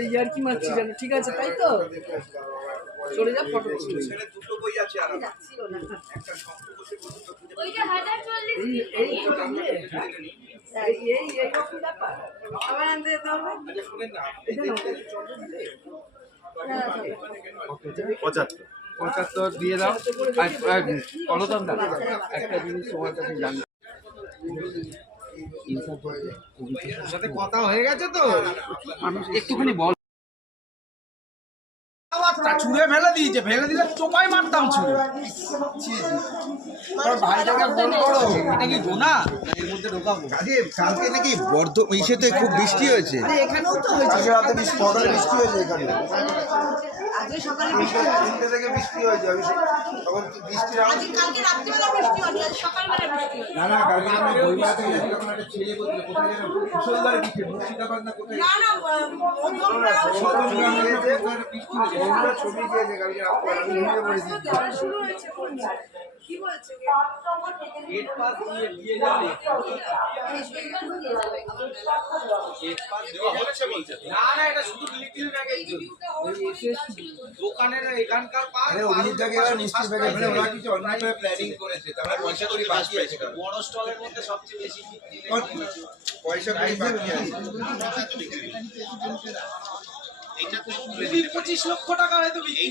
সাথে ইয়ার কি মারছি জানো ঠিক আছে তাই তো? চলে যা ফটো পঁচাত্তর। পঁচাত্তর দিয়ে দাও। আর একটা জিনিস তোমার কাছে জানি কথা হয়ে গেছে তো? একটুখানি বল। ফেলে দিয়েছে ফেলে দিলে চোপাই মারতাম ছুঁড়ে। তোর ভাইটাকে ফোন করো। এটা কি গোনা এর মধ্যে ঢোকাবো। আজকে কালকে নাকি বর্ধ ইসেতে খুব বৃষ্টি হয়েছে। এখানেও তো হয়েছে। রাতে বৃষ্টি বৃষ্টি হয়েছে এখানে। আজকে সকালে বিকেল তিনটে থেকে বৃষ্টি হয়েছে। আমি তখন বৃষ্টির আজকে কালকে রাত্রিবেলা বৃষ্টি হয়নি আজ সকালবেলা বৃষ্টি না না কালকে আমি গেছিলাম তখন একটা ছেলে বলছিল কোথায় যেন দিকে মুর্শিদাবাদ না কোথায়? না না মধ্যমগ্রাম প্রোগ্রাম হয়েছে। বন্ধুরা ছবি দিয়েছে কালকে রাত্রে আমি ঘুমিয়ে পড়েছি শুরু হয়েছে বলছে কি? বলছে। না না এটা শুধু জন্য দোকানের এখানকার পার আরে এবার মিষ্টি প্যাকেট মানে ওরা কিছু অন্যায়ভাবে প্ল্যানিং করেছে তারপরে পয়সা করি বাকি আছে বড় স্টলের মধ্যে সবচেয়ে বেশি পয়সা করি বাকি আছে। কুড়ি পঁচিশ লক্ষ টাকা হয়তো বিক্রি